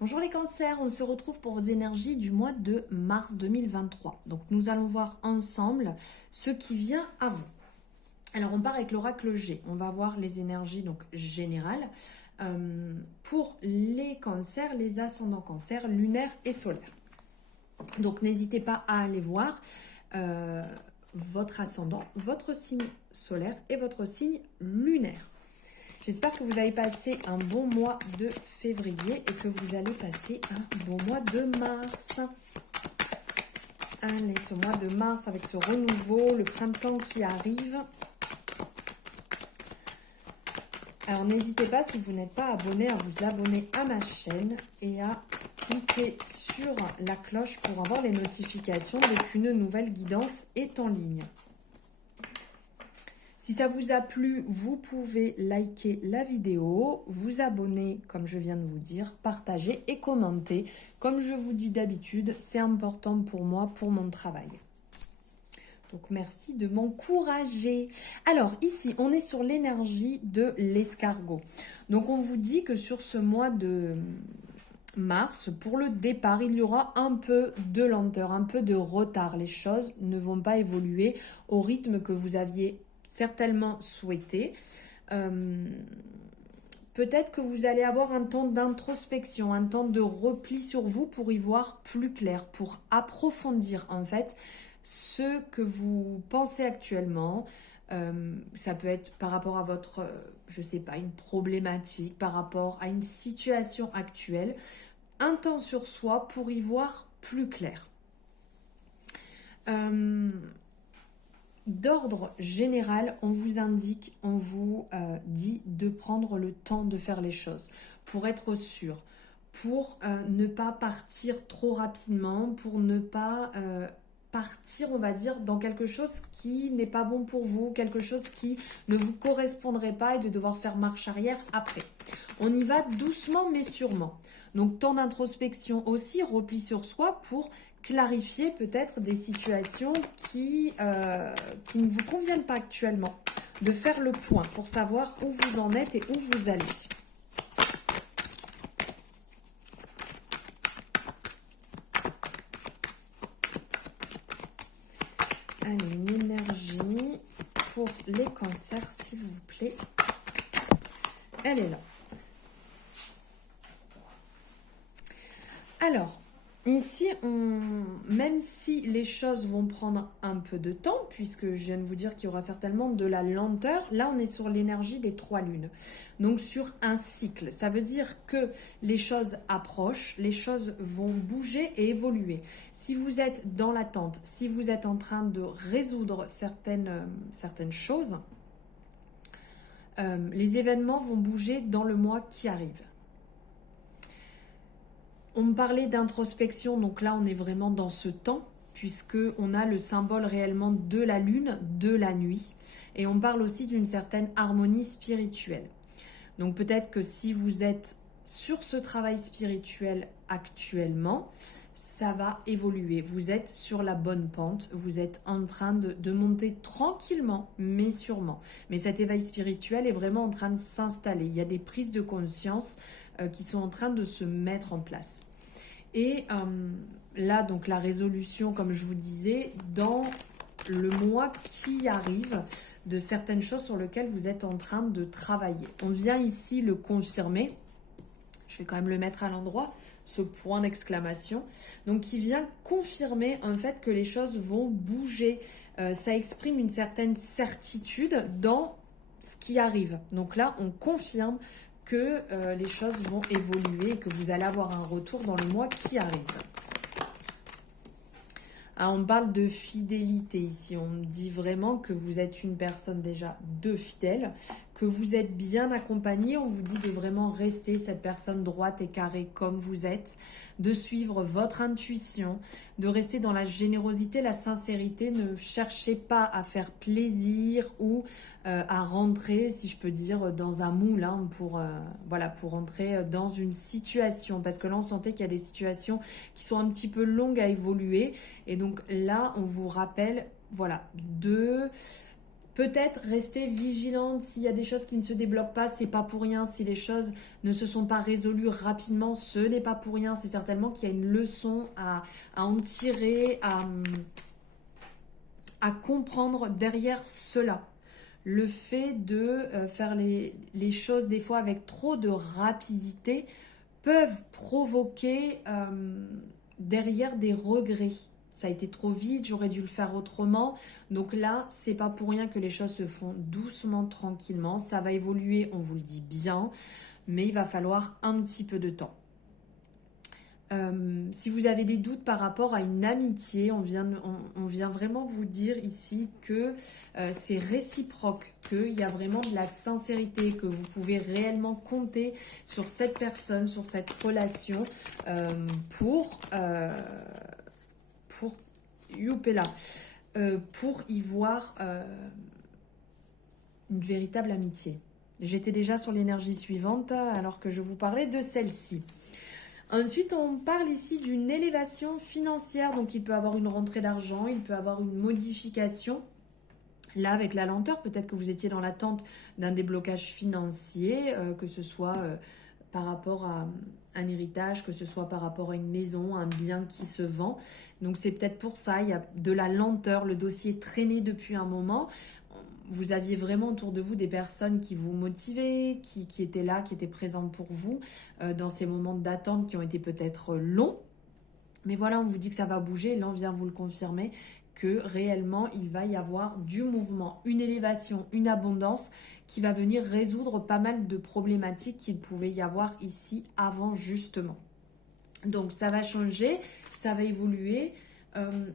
Bonjour les cancers, on se retrouve pour vos énergies du mois de mars 2023. Donc nous allons voir ensemble ce qui vient à vous. Alors on part avec l'oracle G, on va voir les énergies donc générales pour les cancers, les ascendants cancers, lunaires et solaires. Donc n'hésitez pas à aller voir votre ascendant, votre signe solaire et votre signe lunaire. J'espère que vous avez passé un bon mois de février et que vous allez passer un bon mois de mars. Allez, ce mois de mars avec ce renouveau, le printemps qui arrive. Alors n'hésitez pas, si vous n'êtes pas abonné, à vous abonner à ma chaîne et à cliquer sur la cloche pour avoir les notifications dès qu'une nouvelle guidance est en ligne. Si ça vous a plu, vous pouvez liker la vidéo, vous abonner comme je viens de vous dire, partager et commenter. Comme je vous dis d'habitude, c'est important pour moi, pour mon travail. Donc merci de m'encourager. Alors ici, on est sur l'énergie de l'escargot. Donc on vous dit que sur ce mois de mars, pour le départ, il y aura un peu de lenteur, un peu de retard. Les choses ne vont pas évoluer au rythme que vous aviez certainement souhaité. Peut-être que vous allez avoir un temps d'introspection, un temps de repli sur vous pour y voir plus clair, pour approfondir en fait ce que vous pensez actuellement. Ça peut être par rapport à votre, je sais pas, une problématique, par rapport à une situation actuelle. Un temps sur soi pour y voir plus clair. D'ordre général, on vous indique, on vous dit de prendre le temps de faire les choses pour être sûr, pour ne pas partir trop rapidement, pour ne pas partir, on va dire, dans quelque chose qui n'est pas bon pour vous, quelque chose qui ne vous correspondrait pas et de devoir faire marche arrière après. On y va doucement mais sûrement. Donc temps d'introspection aussi, repli sur soi pour clarifier peut-être des situations qui ne vous conviennent pas actuellement. De faire le point pour savoir où vous en êtes et où vous allez. Allez, une énergie pour les cancers, s'il vous plaît. Elle est là. Alors, ici, même si les choses vont prendre un peu de temps, puisque je viens de vous dire qu'il y aura certainement de la lenteur, là on est sur l'énergie des 3 lunes. Donc sur un cycle, ça veut dire que les choses approchent, les choses vont bouger et évoluer. Si vous êtes dans l'attente, si vous êtes en train de résoudre certaines choses, les événements vont bouger dans le mois qui arrive. On me parlait d'introspection, donc là on est vraiment dans ce temps, puisque on a le symbole réellement de la lune, de la nuit, et on parle aussi d'une certaine harmonie spirituelle. Donc peut-être que si vous êtes sur ce travail spirituel actuellement, ça va évoluer. Vous êtes sur la bonne pente, vous êtes en train de monter tranquillement, mais sûrement. Mais cet éveil spirituel est vraiment en train de s'installer. Il y a des prises de conscience qui sont en train de se mettre en place. Et là, donc la résolution, comme je vous disais, dans le mois qui arrive, de certaines choses sur lesquelles vous êtes en train de travailler. On vient ici le confirmer. Je vais quand même le mettre à l'endroit, ce point d'exclamation. Donc, qui vient confirmer en fait que les choses vont bouger. Ça exprime une certaine certitude dans ce qui arrive. Donc là, on confirme que les choses vont évoluer et que vous allez avoir un retour dans le mois qui arrive. Alors, on parle de fidélité ici. On dit vraiment que vous êtes une personne déjà de fidèle, que vous êtes bien accompagné. On vous dit de vraiment rester cette personne droite et carrée comme vous êtes, de suivre votre intuition, de rester dans la générosité, la sincérité. Ne cherchez pas à faire plaisir ou à rentrer, si je peux dire, dans un moule pour rentrer dans une situation. Parce que là, on sentait qu'il y a des situations qui sont un petit peu longues à évoluer. Et donc là, on vous rappelle, voilà, de Peut-être rester vigilante s'il y a des choses qui ne se débloquent pas, c'est pas pour rien. Si les choses ne se sont pas résolues rapidement, ce n'est pas pour rien. C'est certainement qu'il y a une leçon à en tirer, à comprendre derrière cela. Le fait de faire les choses des fois avec trop de rapidité peuvent provoquer derrière des regrets. Ça a été trop vite, j'aurais dû le faire autrement. Donc là, c'est pas pour rien que les choses se font doucement, tranquillement. Ça va évoluer, on vous le dit bien, mais il va falloir un petit peu de temps. Si vous avez des doutes par rapport à une amitié, on vient vraiment vous dire ici que c'est réciproque, qu'il y a vraiment de la sincérité, que vous pouvez réellement compter sur cette personne, sur cette relation pour y voir une véritable amitié. J'étais déjà sur l'énergie suivante alors que je vous parlais de celle-ci. Ensuite, on parle ici d'une élévation financière, donc il peut avoir une rentrée d'argent, il peut avoir une modification. Là, avec la lenteur, peut-être que vous étiez dans l'attente d'un déblocage financier, que ce soit par rapport à un héritage, que ce soit par rapport à une maison, un bien qui se vend. Donc c'est peut-être pour ça, il y a de la lenteur, le dossier traîné depuis un moment. Vous aviez vraiment autour de vous des personnes qui vous motivaient, qui étaient là, qui étaient présentes pour vous dans ces moments d'attente qui ont été peut-être longs. Mais voilà, on vous dit que ça va bouger. Là, on vient vous le confirmer que réellement, il va y avoir du mouvement, une élévation, une abondance qui va venir résoudre pas mal de problématiques qu'il pouvait y avoir ici avant justement. Donc, ça va changer, ça va évoluer.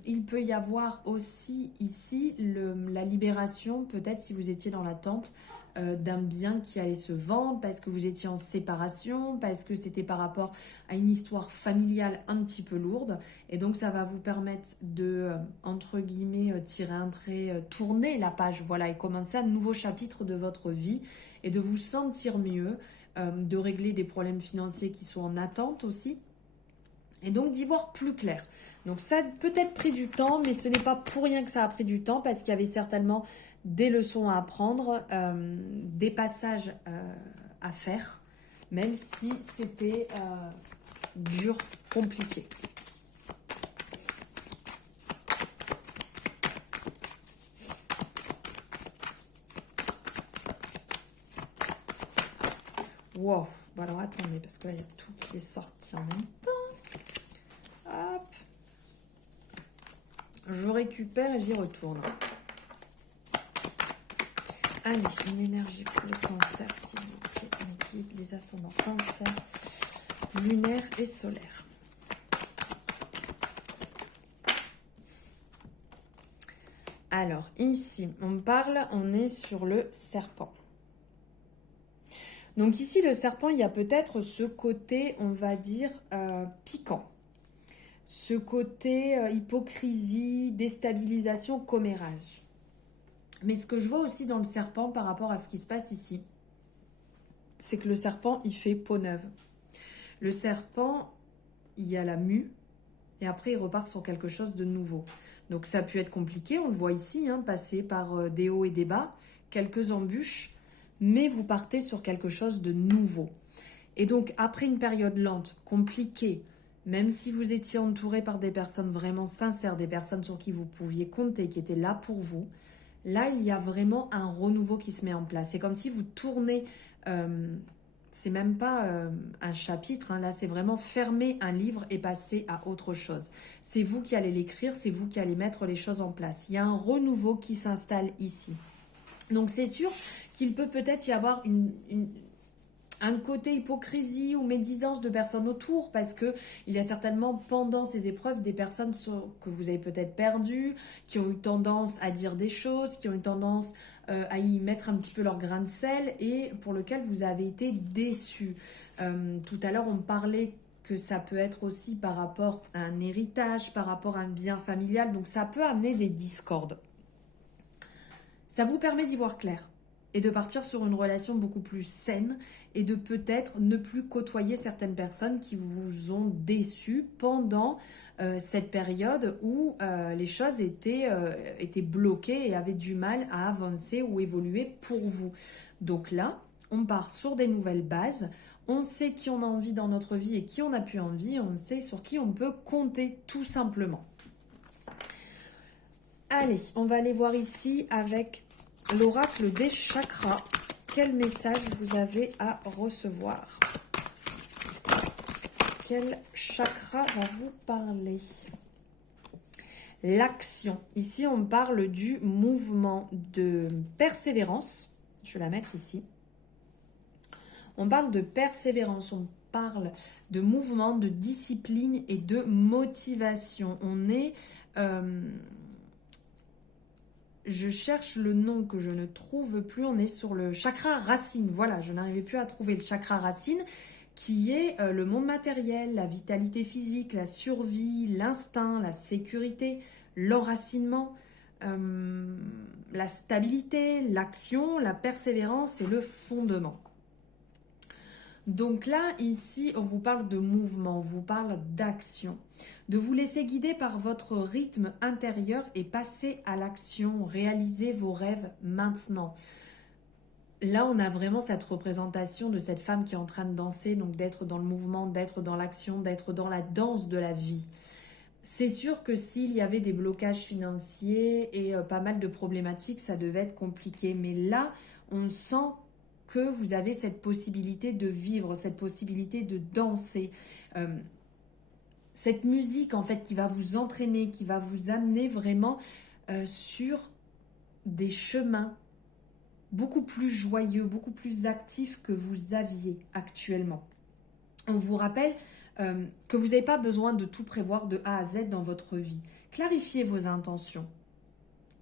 Il peut y avoir aussi ici la libération, peut-être si vous étiez dans l'attente d'un bien qui allait se vendre, parce que vous étiez en séparation, parce que c'était par rapport à une histoire familiale un petit peu lourde. Et donc ça va vous permettre de, entre guillemets, tirer un trait, tourner la page, voilà, et commencer un nouveau chapitre de votre vie et de vous sentir mieux, de régler des problèmes financiers qui sont en attente aussi. Et donc d'y voir plus clair. Donc ça a peut-être pris du temps, mais ce n'est pas pour rien que ça a pris du temps, parce qu'il y avait certainement des leçons à apprendre, des passages à faire, même si c'était dur, compliqué. Wow, bon alors attendez, parce que là il y a tout qui est sorti en même temps. Hop. Je récupère et j'y retourne. Allez, une énergie pour le cancer, s'il vous plaît. Un équilibre des ascendants cancer, lunaire et solaire. Alors, ici, on est sur le serpent. Donc ici, le serpent, il y a peut-être ce côté, on va dire, piquant. Ce côté hypocrisie, déstabilisation, commérage. Mais ce que je vois aussi dans le serpent par rapport à ce qui se passe ici, c'est que le serpent, il fait peau neuve. Le serpent, il y a la mue, et après, il repart sur quelque chose de nouveau. Donc ça a pu être compliqué, on le voit ici, passer par des hauts et des bas, quelques embûches, mais vous partez sur quelque chose de nouveau. Et donc, après une période lente, compliquée, même si vous étiez entouré par des personnes vraiment sincères, des personnes sur qui vous pouviez compter, qui étaient là pour vous, là, il y a vraiment un renouveau qui se met en place. C'est comme si vous tournez, c'est même pas un chapitre, là, c'est vraiment fermer un livre et passer à autre chose. C'est vous qui allez l'écrire, c'est vous qui allez mettre les choses en place. Il y a un renouveau qui s'installe ici. Donc, c'est sûr qu'il peut-être y avoir un côté hypocrisie ou médisance de personnes autour, parce que il y a certainement pendant ces épreuves des personnes que vous avez peut-être perdues, qui ont eu tendance à dire des choses, qui ont eu tendance à y mettre un petit peu leur grain de sel et pour lequel vous avez été déçus. Tout à l'heure, on parlait que ça peut être aussi par rapport à un héritage, par rapport à un bien familial, donc ça peut amener des discordes. Ça vous permet d'y voir clair. et de partir sur une relation beaucoup plus saine et de peut-être ne plus côtoyer certaines personnes qui vous ont déçu pendant cette période où les choses étaient bloquées et avaient du mal à avancer ou évoluer pour vous. Donc là, on part sur des nouvelles bases, on sait qui on a envie dans notre vie et qui on n'a plus envie, on sait sur qui on peut compter tout simplement. Allez, on va aller voir ici avec l'oracle des chakras. Quel message vous avez à recevoir? Quel chakra va vous parler? L'action. Ici, on parle du mouvement de persévérance. Je vais la mettre ici. On parle de persévérance, on parle de mouvement, de discipline et de motivation. On est... je cherche le nom que je ne trouve plus. On est sur le chakra racine. Voilà, je n'arrivais plus à trouver le chakra racine qui est le monde matériel, la vitalité physique, la survie, l'instinct, la sécurité, l'enracinement, la stabilité, l'action, la persévérance et le fondement. Donc là, ici, on vous parle de mouvement, on vous parle d'action, de vous laisser guider par votre rythme intérieur et passer à l'action, réaliser vos rêves maintenant. Là, on a vraiment cette représentation de cette femme qui est en train de danser, donc d'être dans le mouvement, d'être dans l'action, d'être dans la danse de la vie. C'est sûr que s'il y avait des blocages financiers et pas mal de problématiques, ça devait être compliqué. Mais là, on sent que vous avez cette possibilité de vivre, cette possibilité de danser. Cette musique, en fait, qui va vous entraîner, qui va vous amener vraiment sur des chemins beaucoup plus joyeux, beaucoup plus actifs que vous aviez actuellement. On vous rappelle que vous n'avez pas besoin de tout prévoir de A à Z dans votre vie. Clarifiez vos intentions.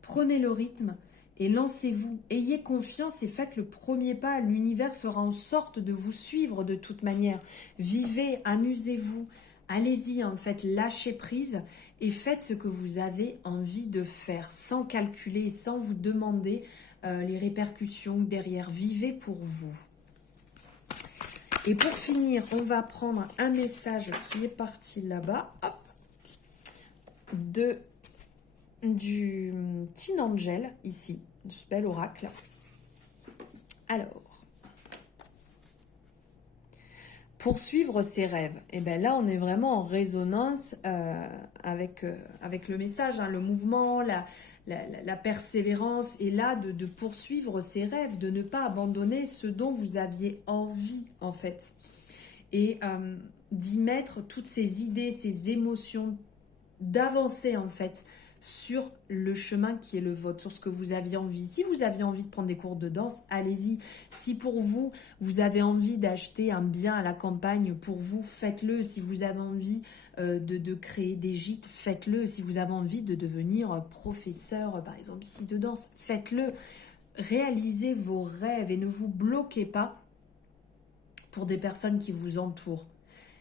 Prenez le rythme et lancez-vous. Ayez confiance et faites le premier pas. L'univers fera en sorte de vous suivre de toute manière. Vivez, amusez-vous. Allez-y, en fait, lâchez prise et faites ce que vous avez envie de faire sans calculer, sans vous demander les répercussions derrière. Vivez pour vous. Et pour finir, on va prendre un message qui est parti là-bas. Hop. Du Teen Angel, ici. Ce bel oracle. Alors. Poursuivre ses rêves. Et bien là, on est vraiment en résonance avec le message, hein, le mouvement, la persévérance. Et là, de poursuivre ses rêves, de ne pas abandonner ce dont vous aviez envie, en fait. Et d'y mettre toutes ces idées, ces émotions, d'avancer, en fait, sur le chemin qui est le vôtre, sur ce que vous aviez envie. Si vous aviez envie de prendre des cours de danse, allez-y. Si pour vous, vous avez envie d'acheter un bien à la campagne, pour vous, faites-le. Si vous avez envie de créer des gîtes, faites-le. Si vous avez envie de devenir professeur, par exemple, ici de danse, faites-le. Réalisez vos rêves et ne vous bloquez pas pour des personnes qui vous entourent.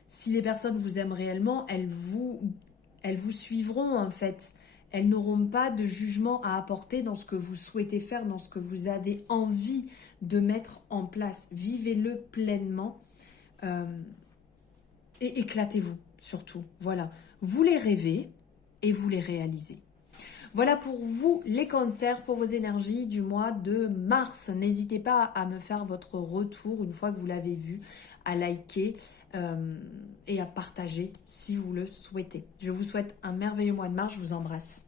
Si les personnes vous aiment réellement, elles vous suivront, en fait. Elles n'auront pas de jugement à apporter dans ce que vous souhaitez faire, dans ce que vous avez envie de mettre en place. Vivez-le pleinement et éclatez-vous surtout. Voilà, vous les rêvez et vous les réalisez. Voilà pour vous les cancers, pour vos énergies du mois de mars. N'hésitez pas à me faire votre retour une fois que vous l'avez vu, à liker et à partager si vous le souhaitez. Je vous souhaite un merveilleux mois de mars, je vous embrasse.